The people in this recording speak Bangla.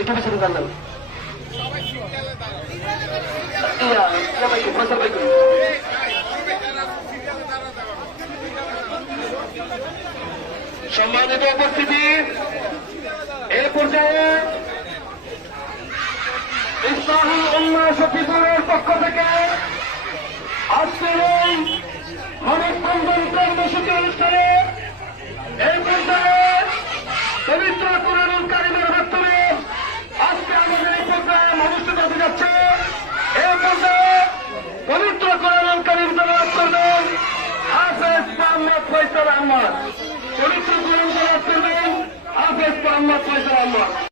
একটু পিছনে দাঁড়ান সম্মানিত উপস্থিতি, এ পর্যায়ে ইসলামী উন্নয়ন সচিবের পক্ষ থেকে আজকের এই মানববন্ধন কর্মসূচি অনুষ্ঠানে এই পর্যায়ে পবিত্র আহমেদ আহমদ চরিত্র গ্রহণ করার জন্য আহমদ ফয়সাল আহমদ